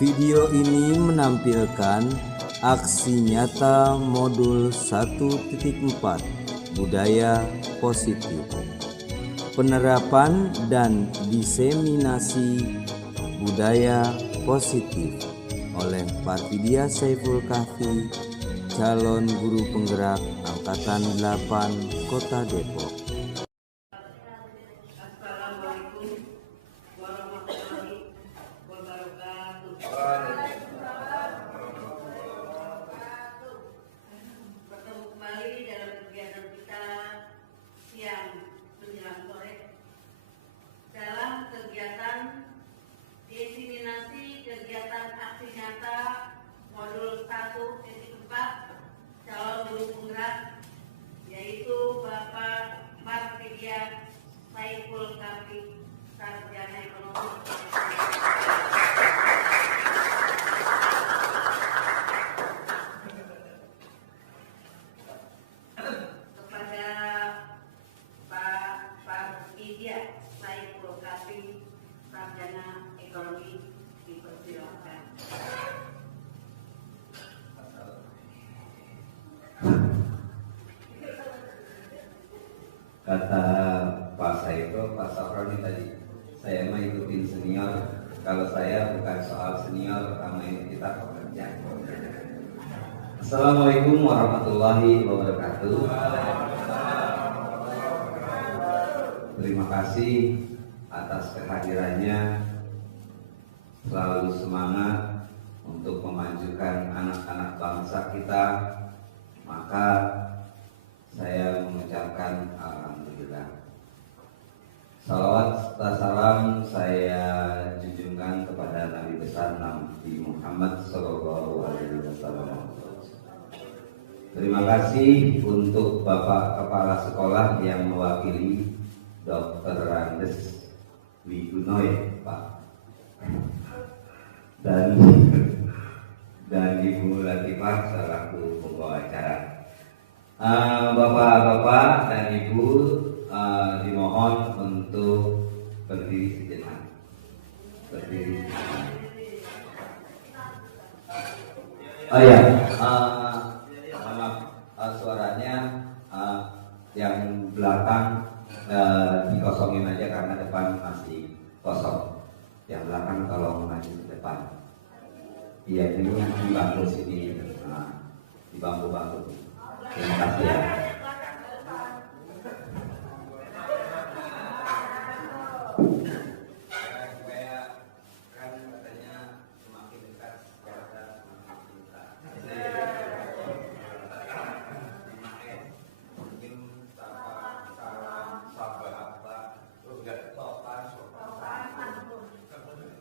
Video ini menampilkan aksi nyata modul 1.4 budaya positif, penerapan dan diseminasi budaya positif oleh Parvidia Saiful Kahfi, calon guru penggerak Angkatan 8 Kota Depok. Bertemu kembali dalam kegiatan kita siang menjelang sore dalam kegiatan diseminasi kegiatan aksi nyata modul 1.4 calon guru penggerak, yaitu Bapak Parvidia Saiful Kahfi, Sarjana Ekonomi. Kepada Pak Parvidia Saiful Kahfi, Sarjana Ekonomi, dipersilakan. Kata Pak Saiful, Pak Safroni tadi, saya mah ikutin senior. Kalau saya bukan soal senior, pertama ini kita pekerja. Assalamualaikum warahmatullahi wabarakatuh. Terima kasih atas kehadirannya. Selalu semangat untuk memajukan anak-anak bangsa kita. Maka saya mengucapkan alhamdulillah. Salawat serta salam saya junjungkan kepada Nabi besar Nabi Muhammad SAW. Terima kasih untuk Bapak Kepala Sekolah yang mewakili Dr. Randes Wigunoy, Pak, dan Ibu Latifah selaku pembawa acara. Bapak-bapak dan Ibu, dimohon untuk berdiri sejenak. Berdiri sejenak. Oh ya, suaranya yang belakang dikosongin aja karena depan masih kosong. Yang belakang tolong maju ke depan. Iya, ini di bangku sini, di bangku-bangku. Terima kasih ya. Supaya kan katanya semakin dekat sejahtera semakin cinta. Mungkin salam apa terus gak sopan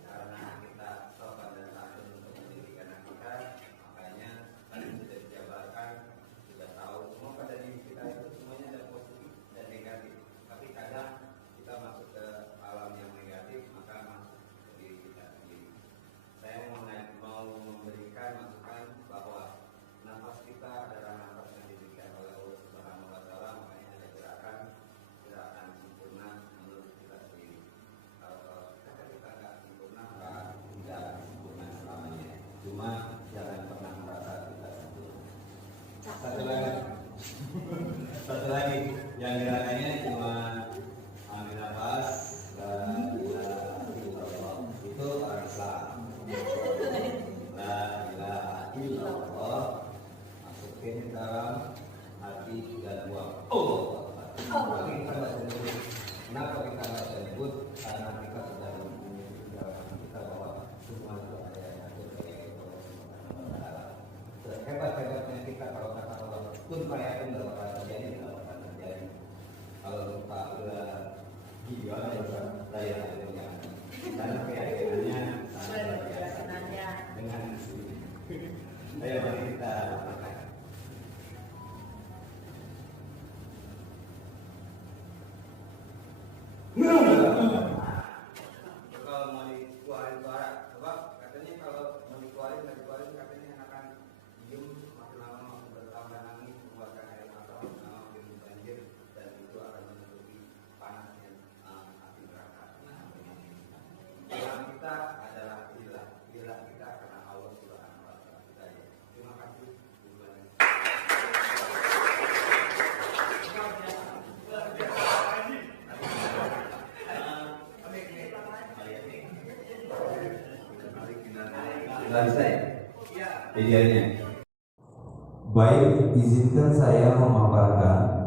karena kita sopan dan santun untuk pendidikan kita, makanya tadi sudah dijabarkan. Tahu semua pada diri kita itu semuanya ada positif dan negatif, tapi kadang kita masuk ke alam yang negatif, maka masuk ke diri kita sendiri. Saya mau memberikan masukan bahwa nafas kita adalah nafas yang diberikan oleh Allah Subhanahu Wa Taala, makanya ada gerakan sempurna menurut kita sendiri. Kalau kita nggak sempurna, tidak sempurna selamanya. Cuma jangan pernah merasa kita sempurna. Satu lagi yang gerakannya cuma ambil nafas dan itu rasa la ilaha illallah, masukin dalam hati dan buang. Kenapa kita nggak sebut? Karena kita sudah kita bahwa semua itu ada yang atur hebat-hebatnya kita. Kalau kata Allah pun payahkan tidak bakal terjadi. Kalau lupa udah gila ya daya punya dan keyakinannya sangat biasa dengan sini. Ayo mari kita makan. Kalau mau dikeluarin suara, coba katanya kalau mau dikeluarin katanya akan diem, makin lama makin bertambah nangis, mengeluarkan air mata, makin banjir, dan itu akan menutupi panasnya api neraka. Yang kita adalah ilah kita idealnya. Baik, izinkan saya memaparkan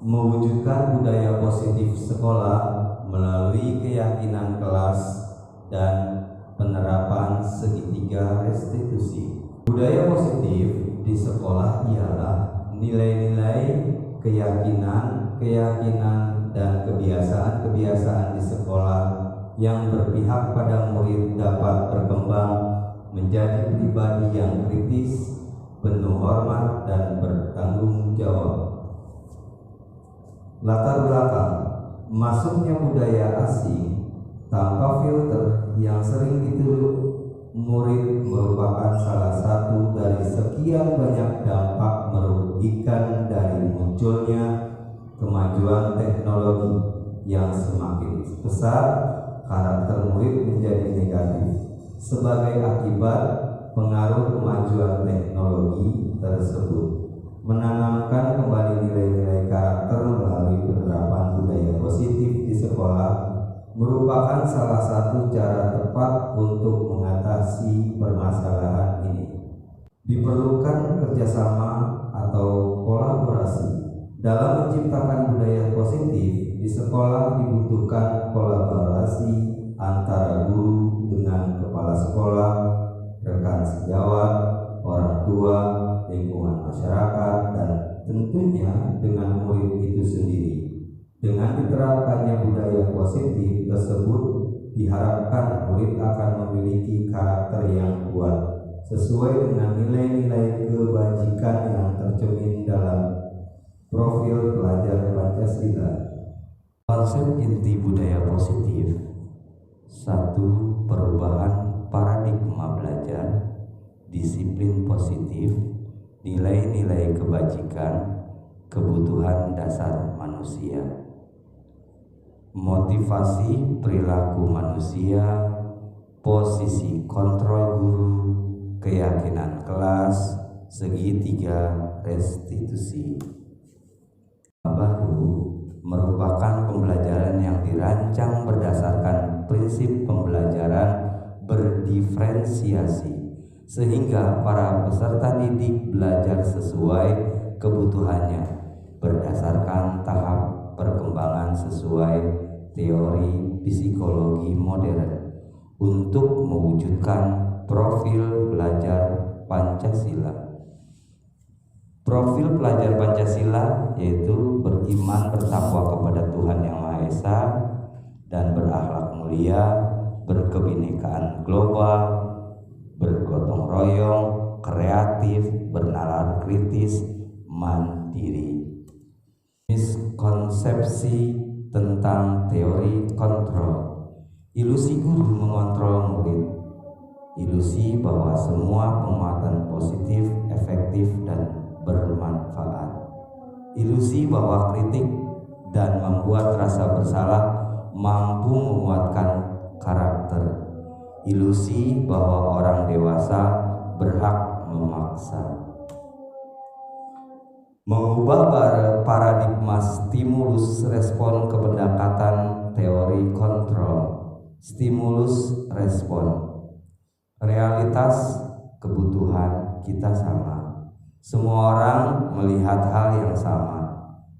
mewujudkan budaya positif sekolah melalui keyakinan kelas dan penerapan segitiga restitusi. Budaya positif di sekolah ialah nilai-nilai, keyakinan, dan kebiasaan-kebiasaan di sekolah yang berpihak pada murid dapat berkembang menjadi pribadi yang kritis, penuh hormat, dan bertanggung jawab. Latar belakang masuknya budaya asing tanpa filter yang sering dituduh murid merupakan salah satu dari sekian banyak dampak merugikan dari munculnya kemajuan teknologi yang semakin besar. Karakter murid menjadi negatif sebagai akibat pengaruh kemajuan teknologi tersebut. Menanamkan kembali nilai-nilai karakter melalui penerapan budaya positif di sekolah merupakan salah satu cara tepat untuk mengatasi permasalahan ini. Diperlukan kerjasama atau kolaborasi. Dalam menciptakan budaya positif di sekolah dibutuhkan kolaborasi antara guru dengan kepala sekolah, rekan sejawat, orang tua, lingkungan masyarakat, dan tentunya dengan murid itu sendiri. Dengan diterapkannya budaya positif tersebut, diharapkan murid akan memiliki karakter yang kuat sesuai dengan nilai-nilai kebajikan yang tercermin dalam profil pelajar Pancasila. Konsep inti budaya positif: 1. Perubahan paradigma belajar, disiplin positif, nilai-nilai kebajikan, kebutuhan dasar manusia. Motivasi perilaku manusia, posisi kontrol guru, keyakinan kelas, segitiga restitusi. Baru merupakan pembelajaran yang dirancang berdasarkan prinsip pembelajaran berdiferensiasi, sehingga para peserta didik belajar sesuai kebutuhannya berdasarkan tahap perkembangan sesuai teori psikologi modern untuk mewujudkan profil pelajar Pancasila. Profil pelajar Pancasila yaitu beriman bertakwa kepada Tuhan Yang Maha Esa dan berakhlak mulia, berkebinekaan global, bergotong royong, kreatif, bernalar kritis, mandiri. Miskonsepsi tentang teori kontrol. Ilusi guru mengontrol murid. Ilusi bahwa semua penguatan positif, efektif, dan bermanfaat. Ilusi bahwa kritik dan membuat rasa bersalah mampu menguatkan karakter. Ilusi bahwa orang dewasa berhak memaksa. Mengubah paradigma stimulus respon ke pendekatan teori kontrol. Stimulus respon. Realitas kebutuhan kita sama. Semua orang melihat hal yang sama.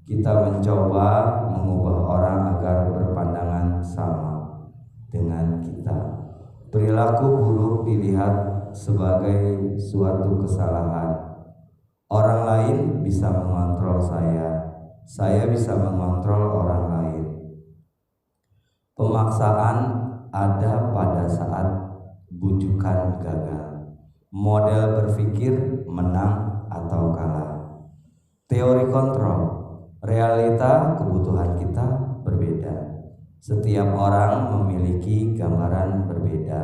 Kita mencoba mengubah orang agar berpandangan sama dengan kita. Perilaku buruk dilihat sebagai suatu kesalahan. Orang lain bisa mengontrol saya bisa mengontrol orang lain. Pemaksaan ada pada saat bujukan gagal. Model berpikir menang atau kalah. Teori kontrol. Realita kebutuhan kita berbeda. Setiap orang memiliki gambaran berbeda.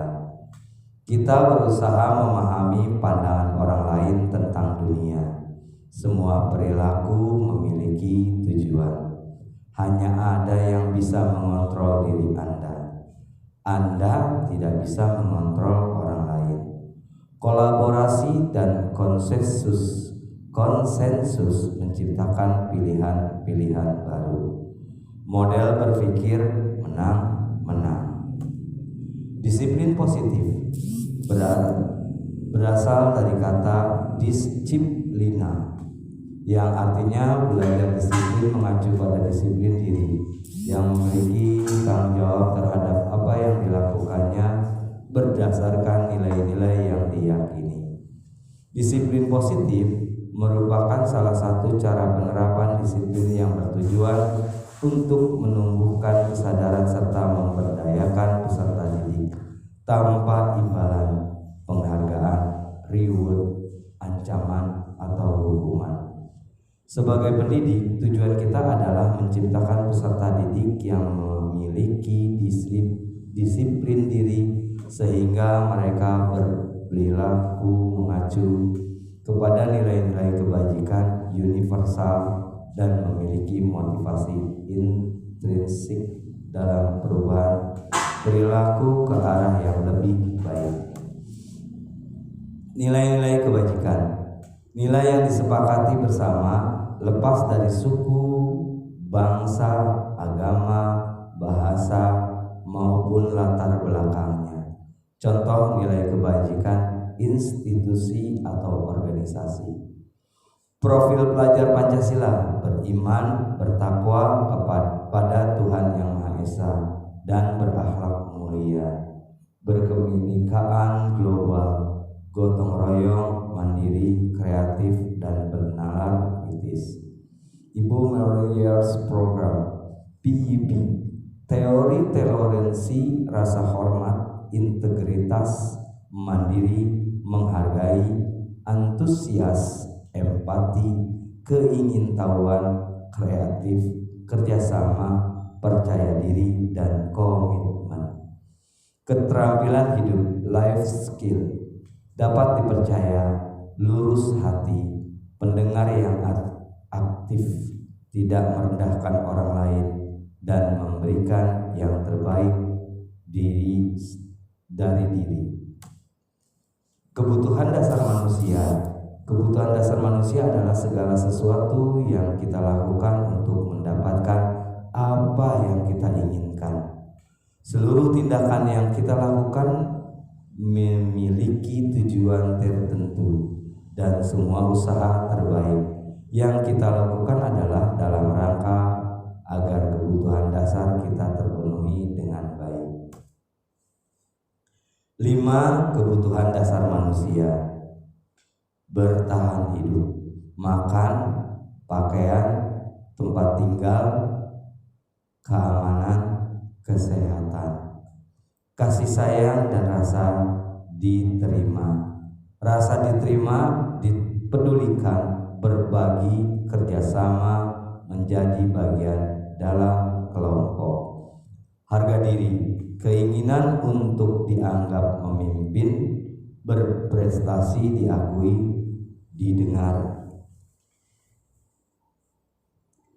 Kita berusaha memahami pandangan orang lain tentang dunia. Semua perilaku memiliki tujuan. Hanya ada yang bisa mengontrol diri Anda. Anda tidak bisa mengontrol orang lain. Kolaborasi dan konsensus menciptakan pilihan-pilihan baru. Model berpikir menang-menang. Disiplin positif berasal dari kata disciplina yang artinya belajar disiplin mengacu pada disiplin diri yang memiliki tanggung jawab terhadap apa yang dilakukannya berdasarkan nilai-nilai yang diyakini. Disiplin positif merupakan salah satu cara penerapan disiplin yang bertujuan untuk menumbuhkan kesadaran serta memberdayakan peserta didik tanpa imbalan, penghargaan, reward, ancaman, atau hukuman. Sebagai pendidik, tujuan kita adalah menciptakan peserta didik yang memiliki disiplin diri sehingga mereka berperilaku mengacu kepada nilai-nilai kebajikan universal dan memiliki motivasi intrinsik dalam perubahan perilaku ke arah yang lebih baik. Nilai-nilai kebajikan, nilai yang disepakati bersama lepas dari suku, bangsa, agama, bahasa, maupun latar belakangnya. Contoh nilai kebajikan institusi atau organisasi. Profil pelajar Pancasila: beriman, bertakwa kepada Tuhan Yang Maha Esa dan berakhlak mulia, berkebinekaan global, gotong royong, mandiri, kreatif, dan bernalar kritis. Ibu Melior's Program PIP, teori toleransi, rasa hormat, integritas, mandiri, menghargai, antusias, empati, keingintahuan, kreatif, kerjasama, percaya diri, dan komitmen. Keterampilan hidup, life skill, dapat dipercaya, lurus hati, pendengar yang aktif, tidak merendahkan orang lain, dan memberikan yang terbaik dari diri. Kebutuhan dasar manusia. Kebutuhan dasar manusia adalah segala sesuatu yang kita lakukan untuk mendapatkan apa yang kita inginkan. Seluruh tindakan yang kita lakukan memiliki tujuan tertentu, dan semua usaha terbaik yang kita lakukan adalah dalam rangka agar kebutuhan dasar kita terpenuhi dengan baik. 5. Kebutuhan dasar manusia: bertahan hidup, makan, pakaian, tempat tinggal, keamanan, kesehatan, kasih sayang, dan rasa diterima. Rasa diterima, dipedulikan, berbagi, kerjasama, menjadi bagian dalam kelompok. Harga diri, keinginan untuk dianggap memimpin, berprestasi, diakui, didengar.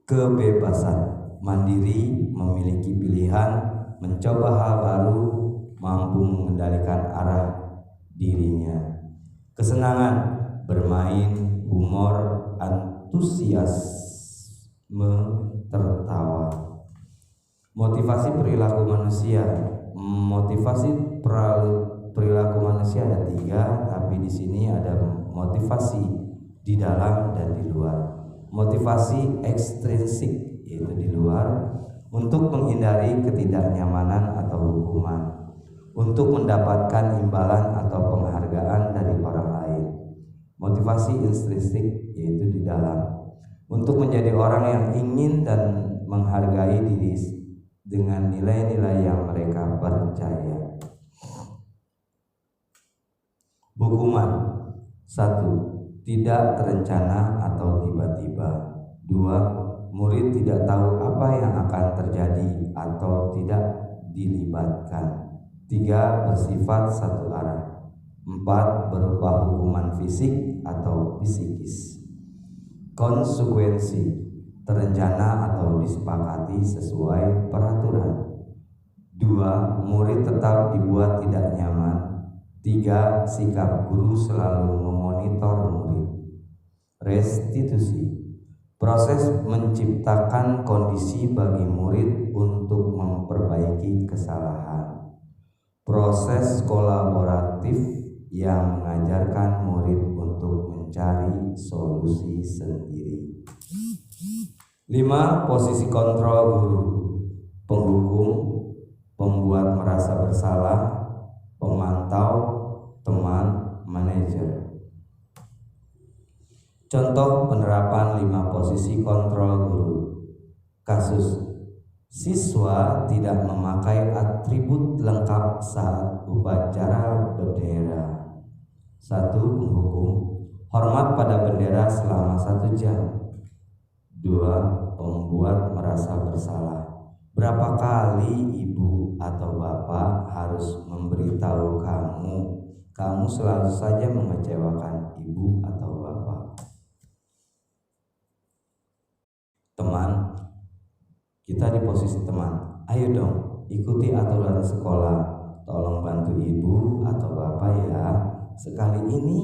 Kebebasan, mandiri, memiliki pilihan, mencoba hal baru, mampu mengendalikan arah dirinya. Kesenangan, bermain, humor, antusiasme, tertawa. Motivasi perilaku manusia. Motivasi perilaku manusia ada 3, tapi di sini ada motivasi di dalam dan di luar. Motivasi ekstrinsik, yaitu di luar, untuk menghindari ketidaknyamanan atau hukuman, untuk mendapatkan imbalan atau penghargaan dari orang lain. Motivasi intrinsik, yaitu di dalam, untuk menjadi orang yang ingin dan menghargai diri dengan nilai-nilai yang mereka percaya. Hukuman: 1. Tidak terencana atau tiba-tiba. 2. Murid tidak tahu apa yang akan terjadi atau tidak dilibatkan. 3. Bersifat satu arah. 4. Berupa hukuman fisik atau psikis. Konsekuensi: terencana atau disepakati sesuai peraturan. 2. Murid tetap dibuat tidak nyaman. 3. Sikap guru selalu memonitor murid. Restitusi: proses menciptakan kondisi bagi murid untuk memperbaiki kesalahan. Proses kolaboratif yang mengajarkan murid untuk mencari solusi sendiri. 5. Posisi kontrol guru: penghukum, pembuat merasa bersalah, pemantau, teman, manajer. Contoh penerapan 5 posisi kontrol guru. Kasus: siswa tidak memakai atribut lengkap saat upacara bendera. 1. Penghukum: hormat pada bendera selama 1 jam. 2. Pembuat merasa bersalah: berapa kali ibu atau bapak harus memberitahu kamu selalu saja mengecewakan ibu atau bapak. Teman: kita di posisi teman, ayo dong ikuti aturan sekolah, tolong bantu ibu atau bapak ya, sekali ini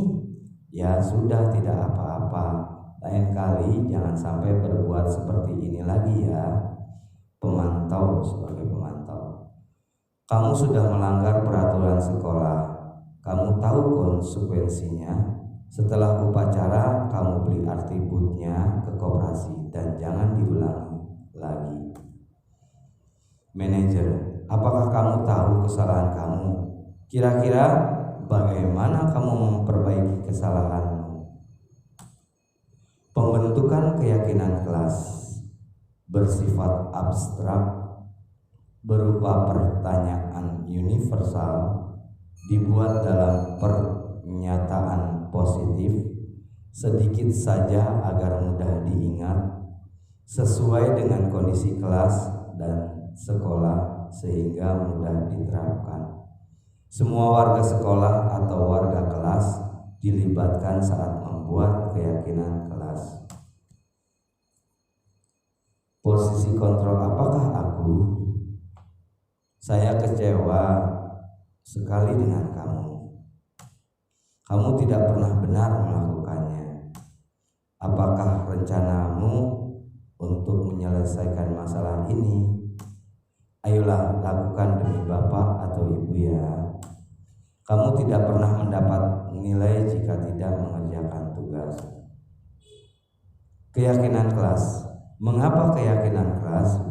ya sudah tidak apa-apa, lain kali jangan sampai berbuat seperti ini lagi ya. Pemantau sebagai pemantau: kamu sudah melanggar peraturan sekolah, kamu tahu konsekuensinya. Setelah upacara kamu beli atributnya ke koperasi dan jangan diulangi lagi. Manajer: apakah kamu tahu kesalahan kamu? Kira-kira bagaimana kamu memperbaiki kesalahanmu? Pembentukan keyakinan kelas bersifat abstrak berupa pertanyaan universal dibuat dalam pernyataan positif sedikit saja agar mudah diingat, sesuai dengan kondisi kelas dan sekolah sehingga mudah diterapkan. Semua warga sekolah atau warga kelas dilibatkan saat membuat keyakinan kelas. Posisi kontrol: apakah aku? Saya kecewa sekali dengan kamu. Kamu tidak pernah benar melakukannya. Apakah rencanamu untuk menyelesaikan masalah ini? Ayolah lakukan demi bapak atau ibu ya. Kamu tidak pernah mendapat nilai jika tidak mengerjakan tugas. Keyakinan kelas: mengapa keyakinan kelas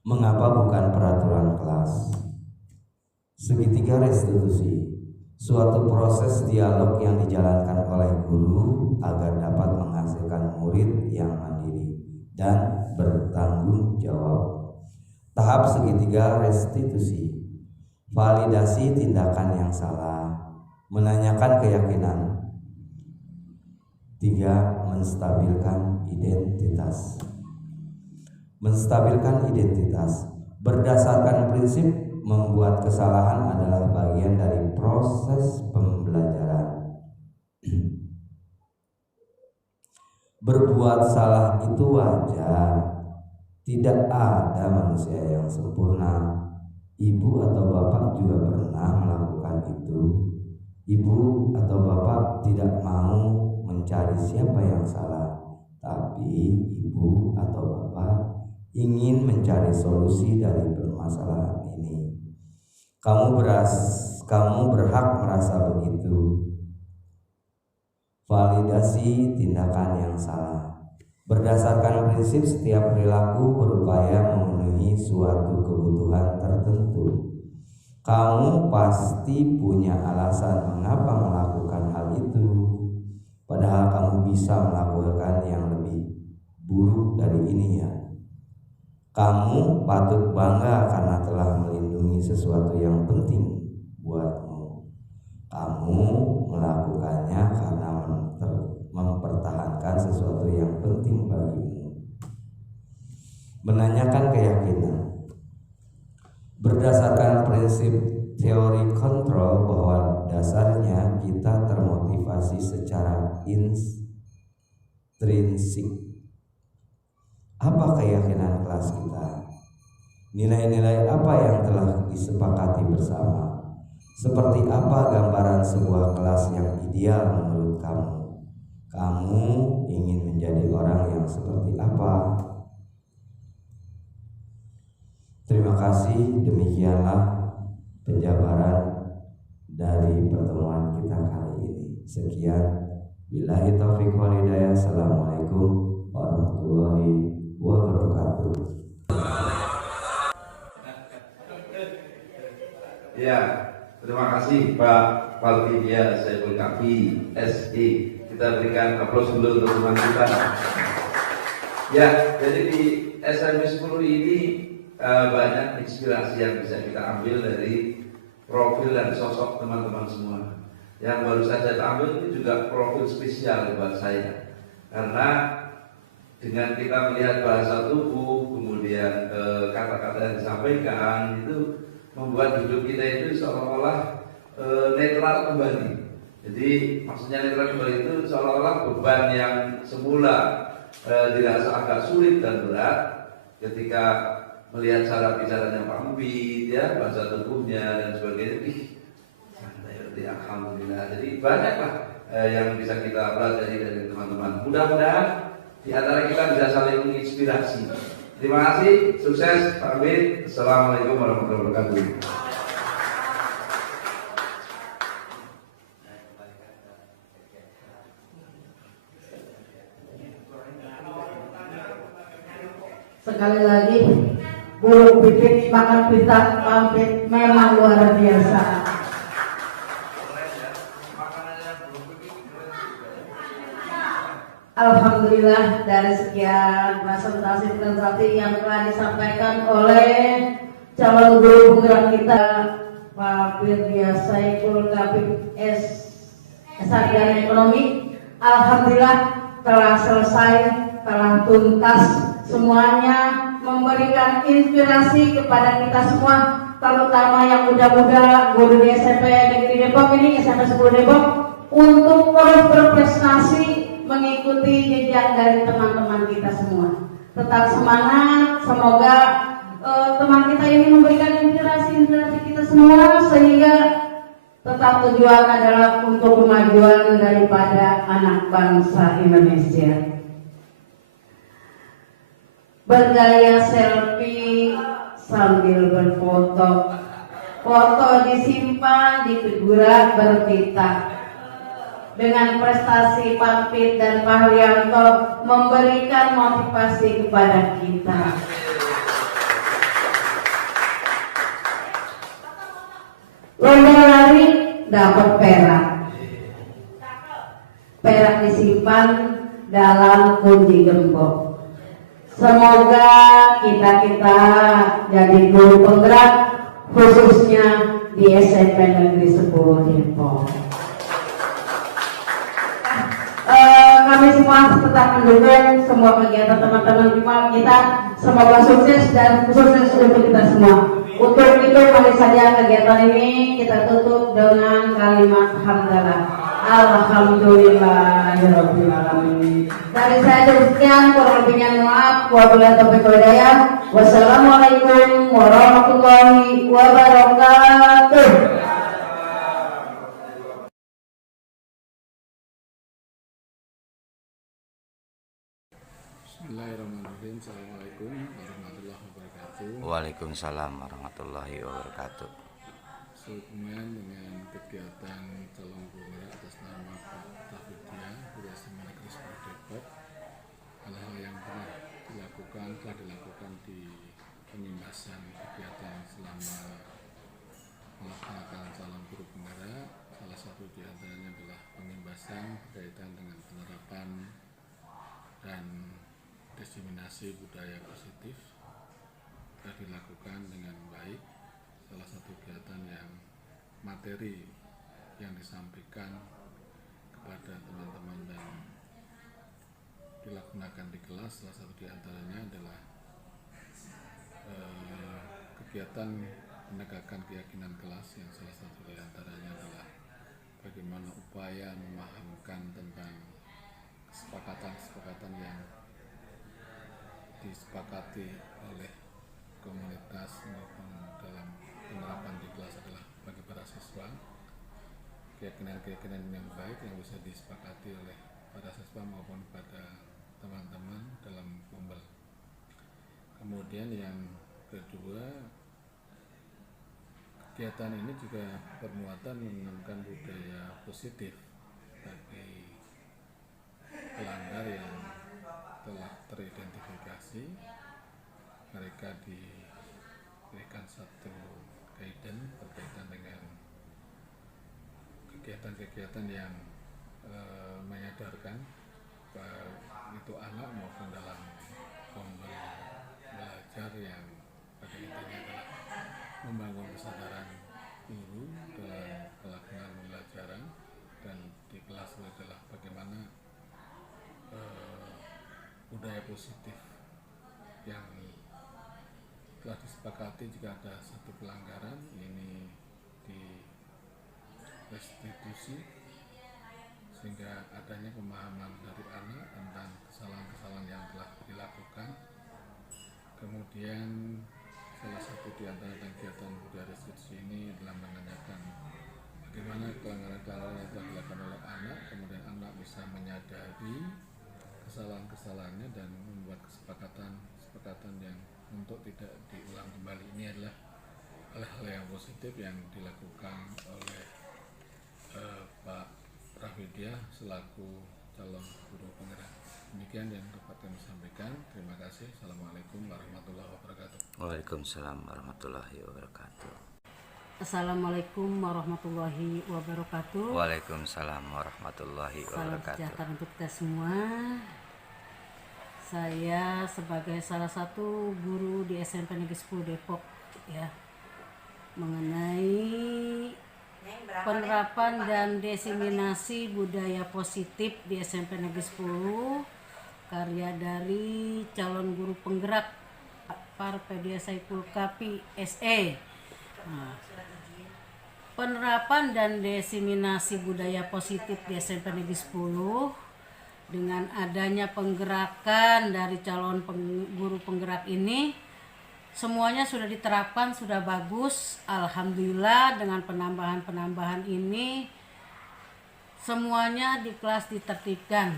mengapa bukan peraturan kelas? Segitiga restitusi: suatu proses dialog yang dijalankan oleh guru agar dapat menghasilkan murid yang mandiri dan bertanggung jawab. Tahap segitiga restitusi: validasi tindakan yang salah, menanyakan keyakinan. 3. Menstabilkan identitas. Menstabilkan identitas berdasarkan prinsip membuat kesalahan adalah bagian dari proses pembelajaran. Berbuat salah itu wajar. Tidak ada manusia yang sempurna. Ibu atau bapak juga pernah melakukan itu. Ibu atau bapak tidak mau mencari siapa yang salah, tapi ibu atau bapak ingin mencari solusi dari permasalahan ini. Kamu berhak merasa begitu. Validasi tindakan yang salah berdasarkan prinsip setiap perilaku berupaya memenuhi suatu kebutuhan tertentu. Kamu pasti punya alasan mengapa melakukan hal itu, padahal kamu bisa melakukan yang lebih buruk dari ini ya. Kamu patut bangga karena telah melindungi sesuatu yang penting buatmu. Kamu melakukannya karena mempertahankan sesuatu yang penting bagimu. Menanyakan keyakinan berdasarkan prinsip teori kontrol bahwa dasarnya kita termotivasi secara intrinsik. Apa keyakinan kelas kita? Nilai-nilai apa yang telah disepakati bersama? Seperti apa gambaran sebuah kelas yang ideal menurut kamu? Kamu ingin menjadi orang yang seperti apa? Terima kasih, demikianlah penjabaran dari pertemuan kita kali ini. Sekian, billahi taufiq wal hidayah. Assalamualaikum warahmatullahi wabarakatuh. Ya, terima kasih Pak Valvidia Saiful Kafi SI. Kita berikan aplaus dulu untuk teman kita. Ya, jadi di SMP 10 ini banyak inspirasi yang bisa kita ambil dari profil dan sosok teman-teman semua. Yang baru saja tampil ini juga profil spesial buat saya, karena dengan kita melihat bahasa tubuh, kemudian kata-kata yang disampaikan itu membuat hidup kita itu seolah-olah netral kembali. Jadi maksudnya netral kembali itu seolah-olah beban yang semula dirasa agak sulit dan berat ketika melihat cara bicaranya Pak Mubid, ya, bahasa tubuhnya dan sebagainya. Alhamdulillah. Jadi banyaklah yang bisa kita pelajari dari teman-teman. Mudah-mudahan di antara kita bisa saling menginspirasi. Terima kasih, sukses Pak Mubid. Assalamualaikum warahmatullahi wabarakatuh. Sekali lagi, burung pipit makan pita pampit memang luar biasa. Alhamdulillah, dari sekian presentasi yang telah disampaikan oleh calon guru penggerak kita Pak Firdia Saiful Kafi Sarjana Ekonomi, alhamdulillah telah selesai, telah tuntas, semuanya memberikan inspirasi kepada kita semua, terutama yang muda-muda guru di SMP Negeri Depok ini, SMP 10 Depok, untuk terus berprestasi mengikuti jejak dari teman-teman kita semua. Tetap semangat, semoga teman kita ini memberikan inspirasi kita semua, sehingga tetap tujuan adalah untuk kemajuan daripada anak bangsa Indonesia. Bergaya selfie sambil berfoto, foto disimpan di figura berpita. Dengan prestasi Pak Pit dan Pak Haryanto memberikan motivasi kepada kita. Lomba lari dapat perak. Perak disimpan dalam kunci gembok. Semoga kita jadi guru penggerak, khususnya di SMP Negeri 10 Depok. Kami semua tetap mendukung semua kegiatan teman-teman kita. Semoga sukses dan sukses untuk kita semua. Untuk itu, mari saja kegiatan ini kita tutup dengan kalimat hamdalah. Alhamdulillahirabbil alamin. Dari saya demikian, kurang lebihnya maaf. Wabillahi taufiq wal hidayah. Wassalamualaikum warahmatullahi wabarakatuh. Bismillahirrahmanirrahim. Assalamualaikum warahmatullahi wabarakatuh. Waalaikumsalam warahmatullahi wabarakatuh. Sehubungan dengan kegiatan calon penggerak atas nama Pak Valvidia Firdia SMA Negeri 10 Depok, hal-hal yang telah dilakukan di pemimbasan kegiatan selama melaksanakan calon guru penggerak. Salah satu di antaranya adalah pemimbasan berkaitan dengan penerapan dan diseminasi budaya positif telah dilakukan dengan baik. Salah satu kegiatan yang materi yang disampaikan kepada teman-teman dan dilakukan di kelas, salah satu di antaranya adalah kegiatan menegakkan keyakinan kelas, yang salah satu di antaranya adalah bagaimana upaya memahamkan tentang kesepakatan yang disepakati oleh komunitas maupun dalam penerapan di kelas adalah bagi para siswa keyakinan yang baik yang bisa disepakati oleh para siswa maupun pada teman-teman dalam kumpul. Kemudian yang kedua, kegiatan ini juga bermuatan menanamkan budaya positif bagi pelanggar yang telah teridentifikasi. Mereka diberikan satu guidance berkaitan dengan kegiatan-kegiatan yang menyadarkan itu anak maupun dalam belajar yang pada intinya adalah membangun kesadaran guru dalam pelaksanaan pembelajaran, dan di kelas itu adalah bagaimana budaya positif yang telah disepakati. Jika ada satu pelanggaran ini di restitusi, sehingga adanya pemahaman dari anak tentang kesalahan-kesalahan yang telah dilakukan. Kemudian salah satu di antara kegiatan budaya restitusi ini adalah menanyakan bagaimana pelanggaran-pelanggaran yang telah dilakukan oleh anak, kemudian anak bisa menyadari kesalahan-kesalahannya dan membuat kesepakatan yang untuk tidak diulang kembali. Ini adalah hal-hal yang positif yang dilakukan oleh Pak Pravidya selaku calon guru penggerak. Demikian yang dapat kami sampaikan. Terima kasih. Assalamualaikum warahmatullahi wabarakatuh. Waalaikumsalam warahmatullahi wabarakatuh. Assalamualaikum warahmatullahi wabarakatuh. Waalaikumsalam warahmatullahi Salam wabarakatuh. sejahtera untuk kita semua. Saya sebagai salah satu guru di SMP Negeri 10 Depok ya, mengenai penerapan dan diseminasi budaya positif di SMP Negeri 10, karya dari calon guru penggerak Pak Parpedia Saiful Kapi SE. Penerapan dan diseminasi budaya positif di SMP Negeri 10 dengan adanya penggerakan dari calon guru penggerak ini, semuanya sudah diterapkan, sudah bagus. Alhamdulillah, dengan penambahan ini semuanya di kelas ditertibkan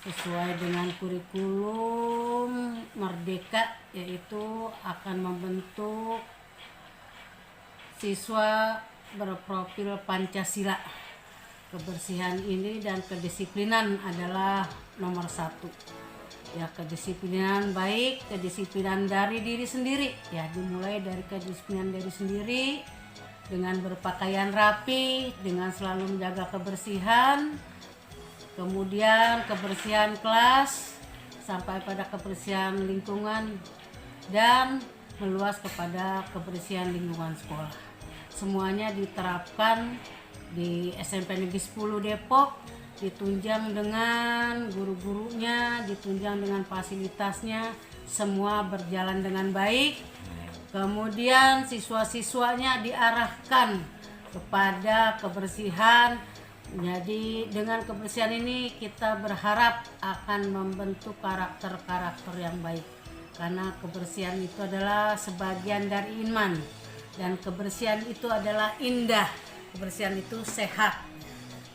sesuai dengan kurikulum Merdeka, yaitu akan membentuk siswa berprofil Pancasila. Kebersihan ini dan kedisiplinan adalah nomor 1. Ya, kedisiplinan baik, kedisiplinan dari diri sendiri. Ya, dimulai dari kedisiplinan diri sendiri dengan berpakaian rapi, dengan selalu menjaga kebersihan. Kemudian kebersihan kelas sampai pada kebersihan lingkungan dan meluas kepada kebersihan lingkungan sekolah. Semuanya diterapkan di SMP Negeri 10 Depok, ditunjang dengan guru-gurunya, ditunjang dengan fasilitasnya, semua berjalan dengan baik. Kemudian siswa-siswanya diarahkan kepada kebersihan. Jadi dengan kebersihan ini kita berharap akan membentuk karakter-karakter yang baik, karena kebersihan itu adalah sebagian dari iman, dan kebersihan itu adalah indah, kebersihan itu sehat.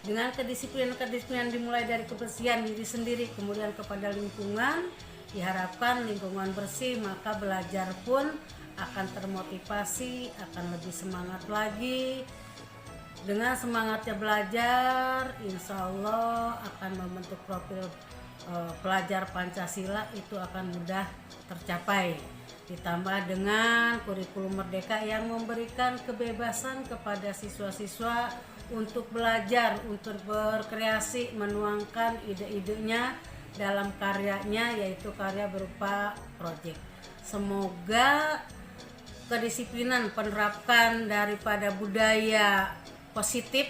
Dengan kedisiplinan dimulai dari kebersihan diri sendiri, kemudian kepada lingkungan, diharapkan lingkungan bersih, maka belajar pun akan termotivasi, akan lebih semangat lagi. Dengan semangatnya belajar, insya Allah akan membentuk profil pelajar Pancasila itu akan mudah tercapai. Ditambah dengan kurikulum Merdeka yang memberikan kebebasan kepada siswa-siswa untuk belajar, untuk berkreasi, menuangkan ide-idenya dalam karyanya, yaitu karya berupa proyek. Semoga kedisiplinan penerapkan daripada budaya positif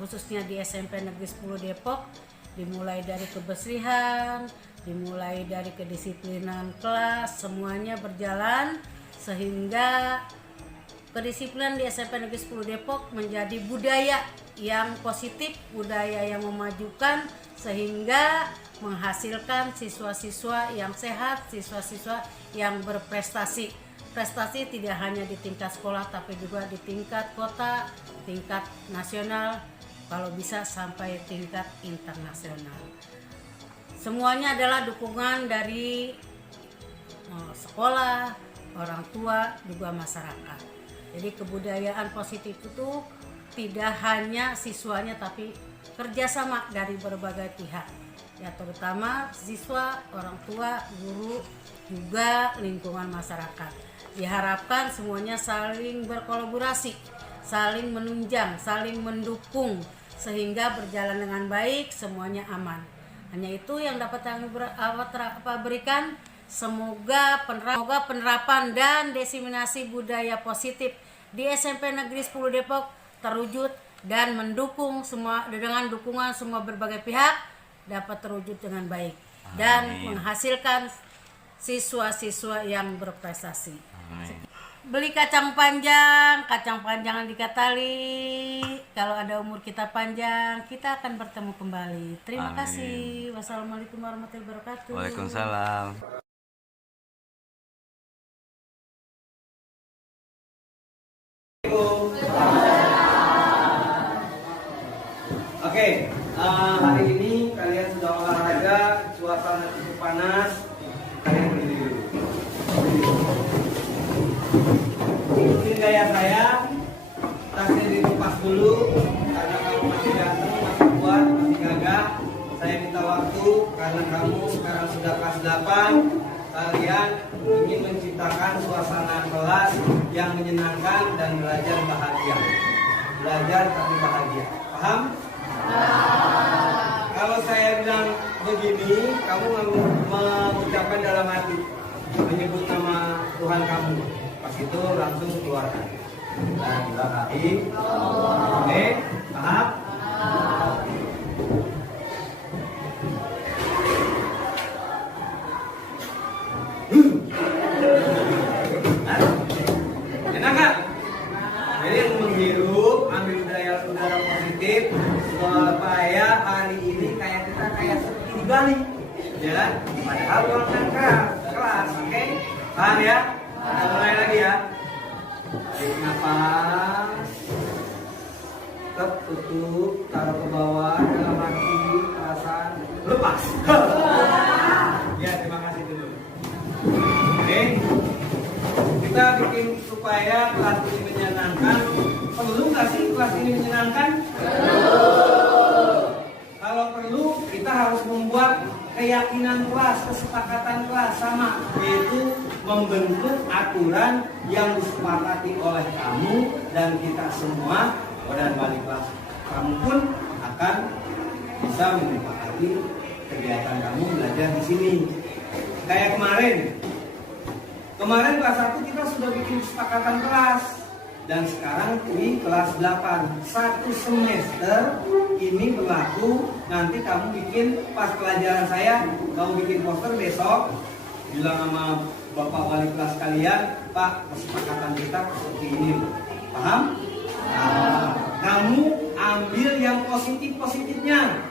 khususnya di SMP Negeri 10 Depok, dimulai dari kebersihan, dimulai dari kedisiplinan kelas, semuanya berjalan sehingga kedisiplinan di SMP Negeri 10 Depok menjadi budaya yang positif, budaya yang memajukan, sehingga menghasilkan siswa-siswa yang sehat, siswa-siswa yang berprestasi. Prestasi tidak hanya di tingkat sekolah, tapi juga di tingkat kota, tingkat nasional, kalau bisa sampai tingkat internasional. Semuanya adalah dukungan dari sekolah, orang tua, juga masyarakat. Jadi kebudayaan positif itu tidak hanya siswanya tapi kerjasama dari berbagai pihak, ya terutama siswa, orang tua, guru, juga lingkungan masyarakat. Diharapkan semuanya saling berkolaborasi, saling menunjang, saling mendukung sehingga berjalan dengan baik, semuanya aman. Hanya itu yang dapat kami berikan. Semoga penerapan dan diseminasi budaya positif di SMP Negeri 10 Depok terwujud dan mendukung semua dengan dukungan semua berbagai pihak dapat terwujud dengan baik dan menghasilkan siswa-siswa yang berprestasi. Beli kacang panjang dikatali. Kalau ada umur kita panjang, kita akan bertemu kembali. Terima kasih. Wassalamualaikum warahmatullahi wabarakatuh. Waalaikumsalam. Oke, hari ini kalian sudah olahraga, suasana cukup panas. Kalian berdiri dulu. Ikutin gaya saya, tasnya dilepas dulu karena kamu masih ganteng, masih kuat, masih gagah. Saya minta waktu karena kamu sekarang sudah kelas 8. Kalian ingin menciptakan suasana kelas yang menyenangkan dan belajar bahagia. Belajar tapi bahagia. Paham? Kalau saya bilang begini, kamu mengucapkan dalam hati, menyebut nama Tuhan kamu. Pas itu langsung keluarkan. Bismillahirrahmanirrahim. Oke, paham? Enak nggak? Jadi menghirup, ambil udara positif supaya hari ini kayak seperti di Bali, ya. Padahal ruangan kelas, oke? Paham ya? Kita mulai lagi ya. Tarik nafas, tutup, taruh ke bawah, dalam hati, perasaan, lepas. Ya, terima kasih dulu. Oke. Kita bikin supaya kelas ini menyenangkan. Perlu nggak sih kelas ini menyenangkan? Perlu. Kalau perlu, kita harus membuat keyakinan kelas, kesepakatan kelas sama, yaitu membentuk aturan yang disepakati oleh kamu dan kita semua. Dan balik kelas kamu pun akan bisa menyepakati kegiatan kamu belajar di sini. Kayak Kemarin kelas 1 kita sudah bikin kesepakatan kelas. Dan sekarang ini kelas 8. 1 semester ini berlaku. Nanti kamu bikin pas pelajaran saya, kamu bikin poster besok. Bilang sama bapak wali kelas kalian, Pak, kesepakatan kita seperti ini. Paham? Nah, kamu ambil yang positif-positifnya.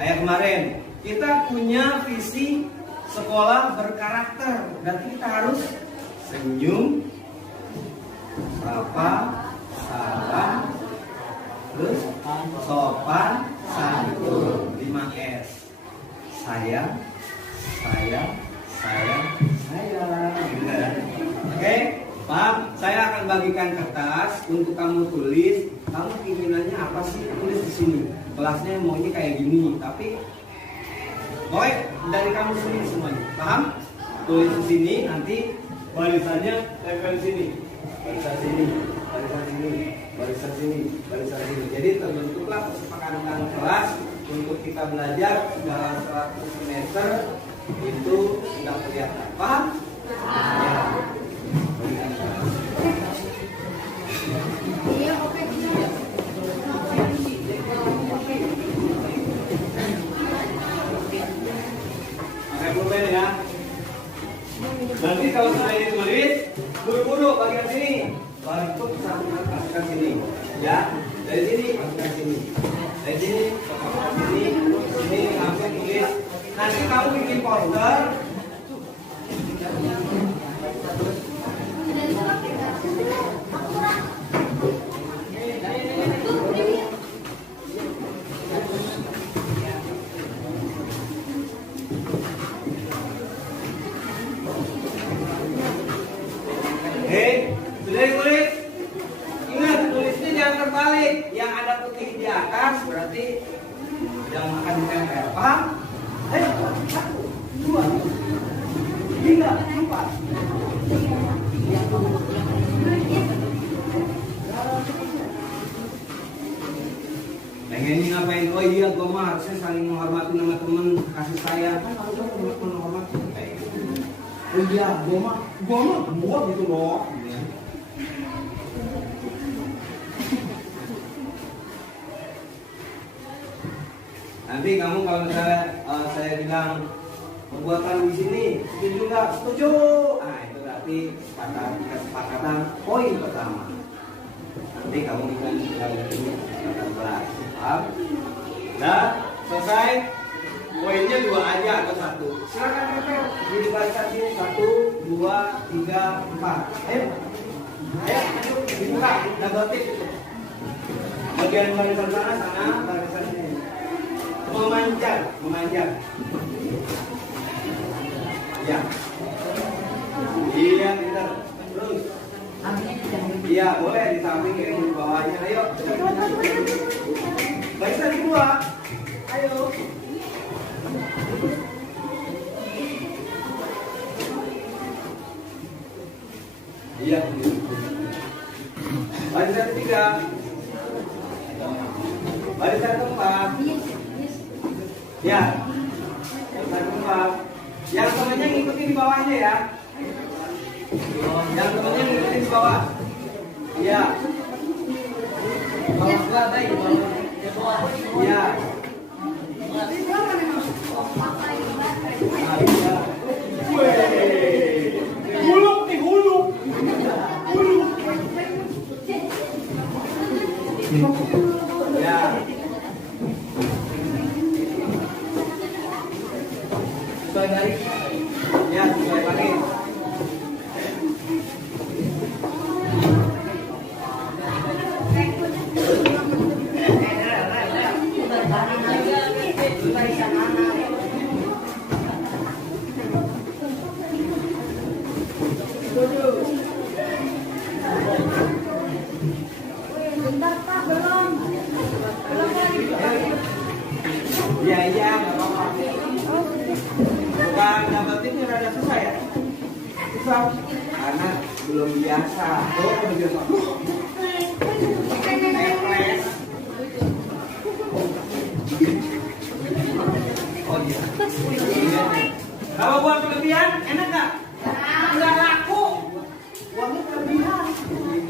Kayak kemarin, kita punya visi sekolah berkarakter. Berarti kita harus senyum, sapa, salam, terus sopan, santun. 5S. Sayang. Oke, Pak, saya akan bagikan kertas untuk kamu tulis. Kamu keinginannya apa sih? Tulis di sini. Kelasnya maunya kayak gini, tapi boy, dari kamu sendiri semuanya. Paham? Tulis di sini, nanti barisannya tempel di sini. Barisan sini, barisan sini, barisan sini, barisan sini. Jadi terbentuklah kesepakatan kelas untuk kita belajar dalam 1 semester itu sudah kelihatan. Paham? Ya. Ya. Nanti kalau sudah ditulis, buru-buru bagian sini, baru bisa masukkan sini, ya. Dari sini masukkan sini, dari sini masukkan sini langsung tulis. Nanti kamu bikin poster. Sudah ditulis? keras berarti sedang makan di tempel. Paham? Ayo, 1, 2, 3, 4. Pengen ngapain? Oh iya, gue mah harusnya saling menghormati sama temen, kasih sayang. Kan harusnya menghormati. Oh iya, gue mah gitu loh. Nanti kamu kalau misalnya saya bilang perbuatan di sini setuju nggak? Setuju. Nah itu berarti kesepakatan poin pertama. Nanti kamu bisa bilang ini kesepakatan. Paham? Nah selesai. Poinnya 2 aja atau 1. Silakan tempel di barisan sini 1, 2, 3, 4. Ayo, dibuka, double tip. Bagian barisan sana, barisan sini. Memanjang. Ya. Iya, pintar. Terus. Iya, boleh di samping ini di bawahnya. Ayo. Barisan kedua. Ayo. Iya. Barisan ketiga. Barisan keempat. Ya. Barisan keempat. Yang temannya ngikutin di bawahnya ya. Yang temannya ngikutin di bawah. Iya. Bawah gua ada di bawah. Iya. Huluk nih, huluk. Ya. Sesuai garis. Ya, sesuai garis. Iya, nggak apa-apa. Bukan dapetinnya rada susah ya? Susah, karena belum biasa. Oh, belum biasa. Nepres. Oh iya. Kalau buang kelebihan, enak nggak? Nggak laku. Buangnya kelebihan.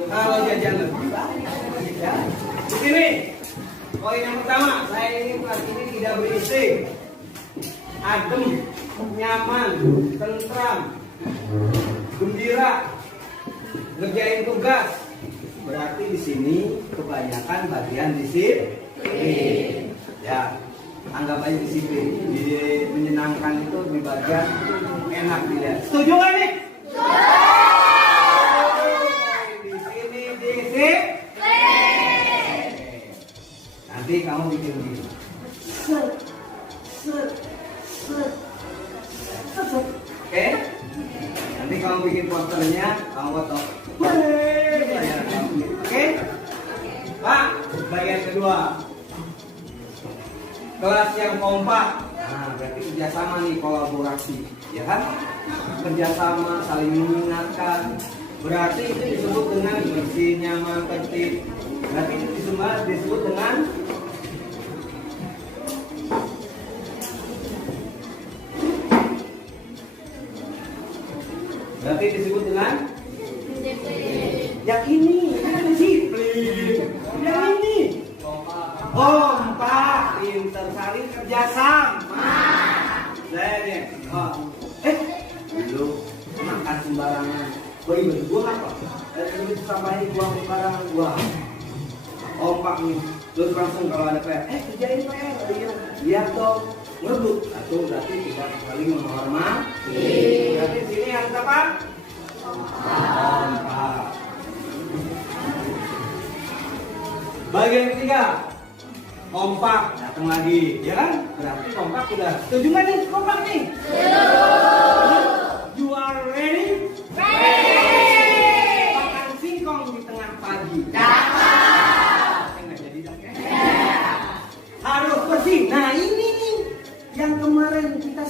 Kalau jajan lebih baik. Ya. Begini. Poin yang pertama, saya ingin kelas ini tidak berisik, adem, nyaman, tentram, gembira, ngerjain tugas. Berarti di sini kebanyakan bagian disiplin. Ya, anggap aja disiplin. Menyenangkan itu di bagian enak dilihat. Setuju nggak nih? Di sini disiplin. Nanti kamu bikin begini. Oke? Nanti kamu bikin posternya, kamu foto. Oke? Pak, bagian kedua. Kelas yang kompak. Nah, berarti kerjasama nih, kolaborasi, ya kan? Kerjasama, saling mengingatkan. Berarti itu disebut dengan bersih, nyaman, tertib. Berarti itu disebut dengan yang ini kan disiplin. Yang ini kompak, pintar, saling kerjasama. Saya nih, lu makan sembarangan. Gua apa? Lu sampahnya buang sembarangan gua. Kompak nih. Terus langsung kalau ada PR, kerjain PR. Lihat dong, ngebut. Atau berarti kita saling menghormati. Berarti sini harus apa? Kompak. Bagian ketiga, kompak. Datang lagi, ya kan? Berarti kompak udah. Setuju nggak nih kompak nih? You are ready? Makan singkong di tengah pagi.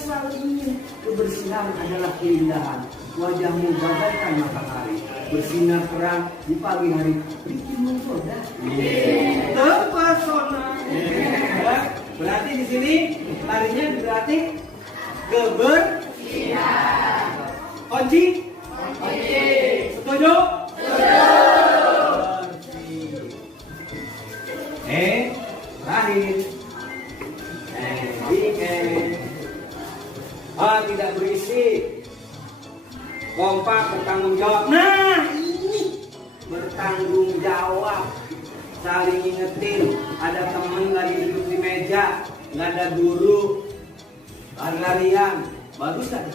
selalu ingin kebersihan adalah keindahan. Wajahmu bagaikan matahari, bersinar terang di pagi hari, bikin menggoda. Terpesona. Berarti di sini larinya berarti kebersihan. Kunci? Setuju? Terakhir. Tidak berisi. Kompak, bertanggung jawab. Nah, ini bertanggung jawab. Saling ingetin. Ada temen lagi duduk di meja, nggak ada guru, lari-larian. Bagus kan?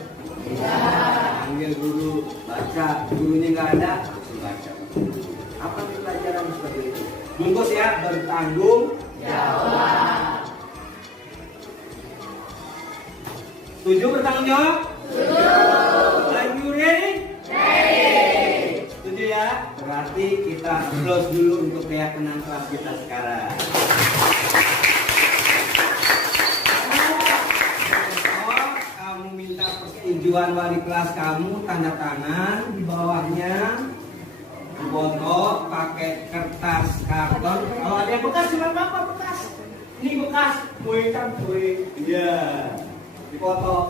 Panggil guru, baca. Gurunya nggak ada, langsung baca. Apa pelajaran seperti itu? Bungkus ya, bertanggung jawab. Setuju bertanggung jawab? Setuju. Are you ready? Ready. Setuju ya? Berarti kita close dulu untuk keyakinan kelas kita sekarang. Kamu minta persetujuan wali kelas kamu, tanda tangan di bawahnya. Foto pakai kertas karton. Kalau ada yang bekas cuma apa bekas? Ini bekas kue kan kue. Iya. Di foto.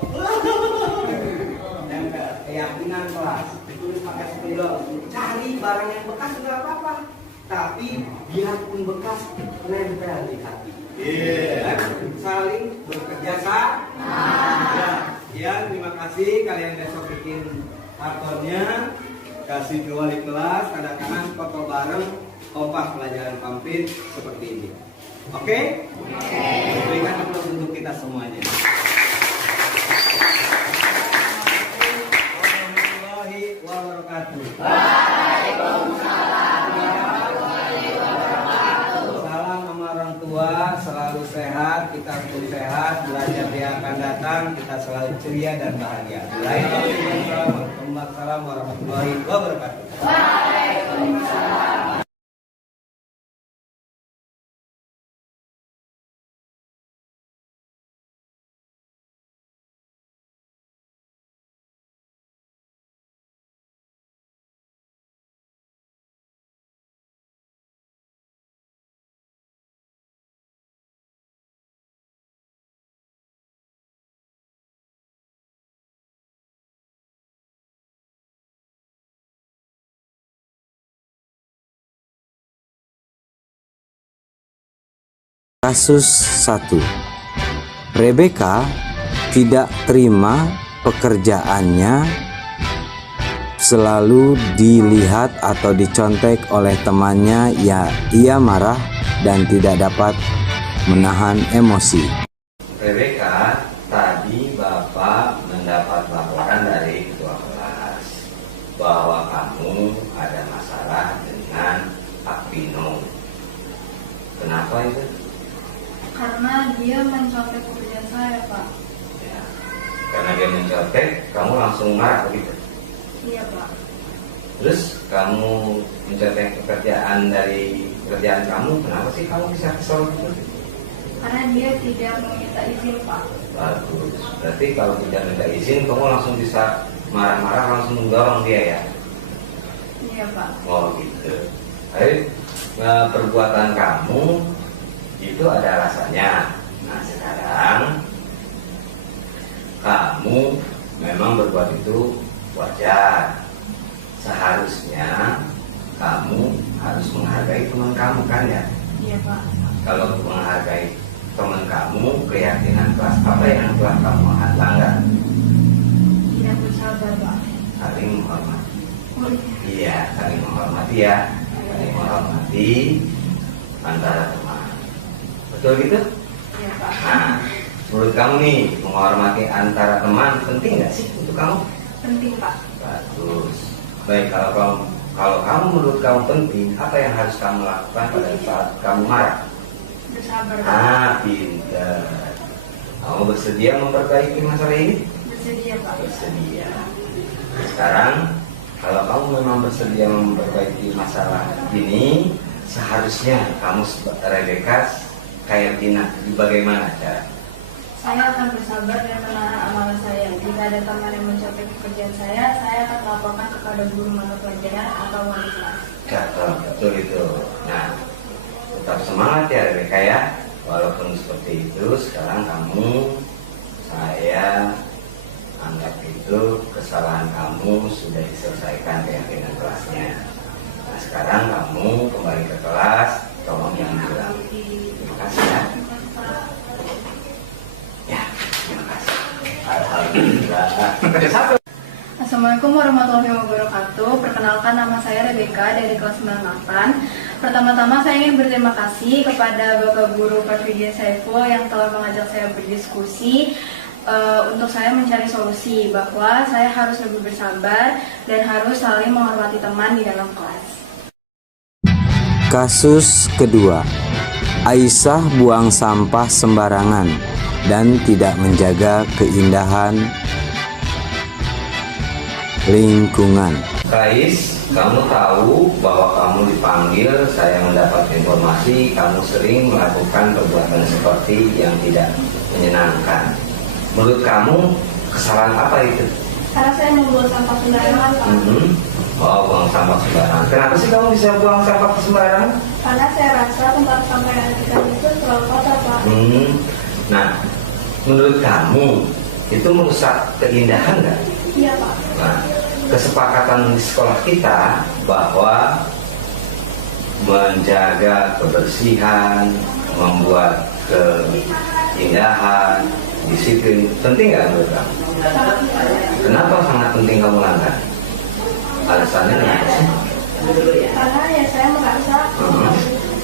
Nempel keyakinan kelas. Ditulis pakai spidol. Cari barang yang bekas juga apa-apa. Tapi biarpun bekas nempel di hati. Iya. Saling bekerja sama. Ya, terima kasih kalian besok bikin kartonnya. Kasih ke wali kelas, tanda tangan, foto bareng, kompak pelajaran pamflet seperti ini. Oke? Berikan aplaus untuk kita semuanya. Warahmatullahi wabarakatuh. Waalaikumsalam warahmatullahi wabarakatuh. Salam sama orang tua, selalu sehat, kita pun sehat, belajar yang akan datang, kita selalu ceria dan bahagia. Assalamualaikum warahmatullahi wabarakatuh. Waalaikumsalam. Kasus 1. Rebecca tidak terima pekerjaannya selalu dilihat atau dicontek oleh temannya. Ia marah dan tidak dapat menahan emosi. Rebecca, tadi Bapak mendapat laporan dari ketua kelas bahwa kamu ada masalah dengan Pak Pino. Kenapa itu? Karena dia mencontek pekerjaan saya, Pak. Ya, karena dia mencontek, kamu langsung marah begitu? Iya, Pak. Terus kamu mencontek pekerjaan kamu, kenapa sih kamu bisa kesal begitu? Karena dia tidak meminta izin, Pak. Bagus. Berarti kalau tidak minta izin, kamu langsung bisa marah-marah, langsung mendorong dia ya? Iya, Pak. Oh gitu. Jadi perbuatan kamu itu ada alasannya. Nah sekarang kamu memang berbuat itu wajar. Seharusnya kamu harus menghargai teman kamu kan ya? Iya, Pak. Kalau menghargai teman kamu, keyakinan kelas apa yang telah kamu langgar? Tidak bersabar, Pak. Saling menghormati. Oh, Iya, saling menghormati ya. Saling menghormati antara teman. Betul gitu? iya, Pak. Nah, menurut kamu nih, menghormati antara teman penting nggak sih untuk kamu? Penting, Pak. Bagus. Baik, kalau kamu menurut kamu penting, apa yang harus kamu lakukan pada saat kamu marah? Bersabar, Pak. Pintar. Kamu bersedia memperbaiki masalah ini? Bersedia, Pak. Bersedia. Sekarang, kalau kamu memang bersedia memperbaiki masalah ini, seharusnya kamu Rebecca kayak Tina. Bagaimana cara? Saya akan bersabar dan menahan amarah saya. Jika ada teman yang mencontek pekerjaan saya akan melaporkan kepada guru mata pelajaran atau wali kelas. Betul itu. Nah, tetap semangat ya Rebecca ya. Walaupun seperti itu, sekarang saya anggap itu kesalahan kamu sudah diselesaikan dengan kelasnya. Nah, sekarang kamu kembali ke kelas, tolong jangan diulang. Terima kasih ya. Ya, terima kasih. Alhamdulillah. Assalamualaikum warahmatullahi wabarakatuh. Perkenalkan, nama saya Rebecca dari kelas 98. Pertama-tama saya ingin berterima kasih kepada Bapak Guru Parvidia Saiful yang telah mengajak saya berdiskusi untuk saya mencari solusi bahwa saya harus lebih bersabar dan harus saling menghormati teman di dalam kelas. Kasus kedua, Aisyah buang sampah sembarangan dan tidak menjaga keindahan lingkungan. Kais, kamu tahu bahwa kamu dipanggil, saya mendapat informasi kamu sering melakukan perbuatan seperti yang tidak menyenangkan. Menurut kamu, kesalahan apa itu? Karena saya membuang sampah sembarangan, Pak. Oh, buang sampah sembarangan. Kenapa sih kamu bisa buang sampah sembarangan? Karena saya rasa tempat sampah yang ada itu terlalu kotor, Pak. Nah, menurut kamu, itu merusak keindahan nggak? Iya, Pak. Nah, kesepakatan di sekolah kita bahwa menjaga kebersihan, membuat keindahan, disiplin, penting nggak menurut kamu? Kenapa sangat penting kamu langgar? Alasannya kenapa sih? Karena ya saya merasa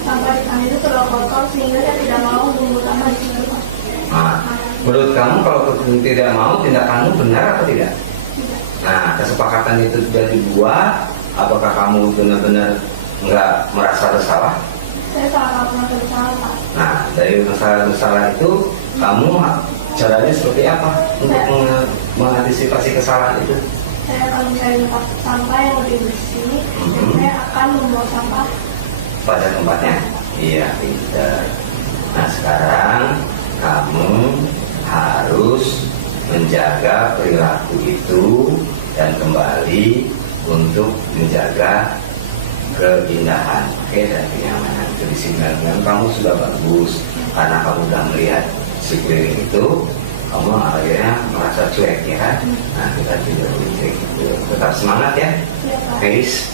sampah di sana itu terlalu kotor sehingga saya tidak mau membuang sampah di situ, Pak. Nah, menurut kamu kalau tidak mau, tindakanmu benar atau tidak? Nah, kesepakatan itu sudah dibuat. Apakah kamu benar-benar nggak merasa bersalah? Saya sangat merasa bersalah, Pak. Nah, dari masalah bersalah itu, kamu caranya seperti apa untuk mengantisipasi kesalahan itu? Saya akan mencari tempat sampah yang lebih bersih dan saya akan membuang sampah Pada tempatnya? Iya, pintar. Nah, sekarang kamu harus menjaga perilaku itu dan kembali untuk menjaga keindahan, dan kenyamanan. Kedisiplinan kamu sudah bagus karena kamu sudah melihat sekeliling itu, kamu akhirnya merasa cuek ya. Nah, kita tidak boleh cuek itu. Tetap semangat ya, guys.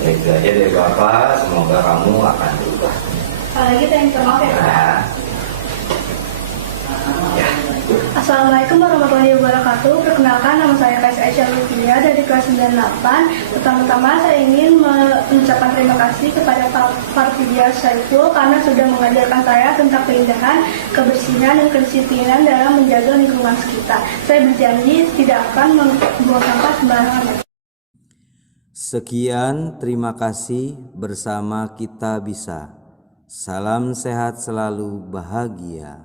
Itu aja dari Bapak. Semoga kamu akan berubah. Apalagi saya minta maaf ya, Pak. Nah, ya. Assalamualaikum warahmatullahi wabarakatuh. Perkenalkan, nama saya Kais Aisyah Lutfia dari kelas 98. Pertama-tama saya ingin mengucapkan terima kasih kepada Pak Parvidia Saiful karena sudah mengajarkan saya tentang keindahan, kebersihan, dan kedisiplinan dalam menjaga lingkungan sekitar. Saya berjanji tidak akan membuang sampah sembarangan. Sekian, terima kasih. Bersama kita bisa. Salam sehat selalu, bahagia.